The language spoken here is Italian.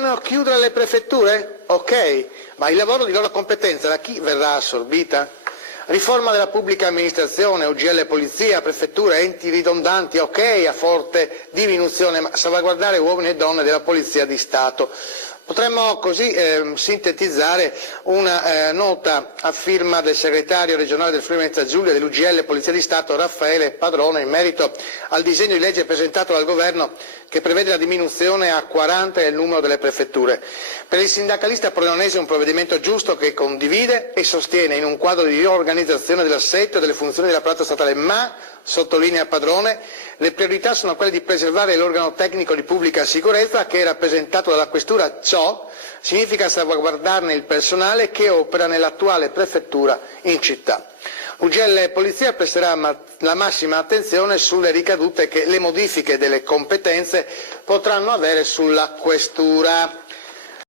vogliono chiudere le prefetture? Ok, ma il lavoro di loro competenza da chi verrà assorbita? Riforma della pubblica amministrazione, UGL Polizia, prefetture, enti ridondanti, ok, a forte diminuzione, ma salvaguardare uomini e donne della Polizia di Stato. Potremmo così sintetizzare una nota a firma del segretario regionale del Friuli Venezia Giulia dell'UGL Polizia di Stato Raffaele Padrone in merito al disegno di legge presentato dal Governo che prevede la diminuzione a 40 del numero delle prefetture. Per il sindacalista pordenonese è un provvedimento giusto che condivide e sostiene in un quadro di riorganizzazione dell'assetto e delle funzioni dell'apparato statale, ma sottolinea Padrone, le priorità sono quelle di preservare l'organo tecnico di pubblica sicurezza che è rappresentato dalla questura. Ciò significa salvaguardarne il personale che opera nell'attuale prefettura in città. UGL Polizia presterà la massima attenzione sulle ricadute che le modifiche delle competenze potranno avere sulla questura.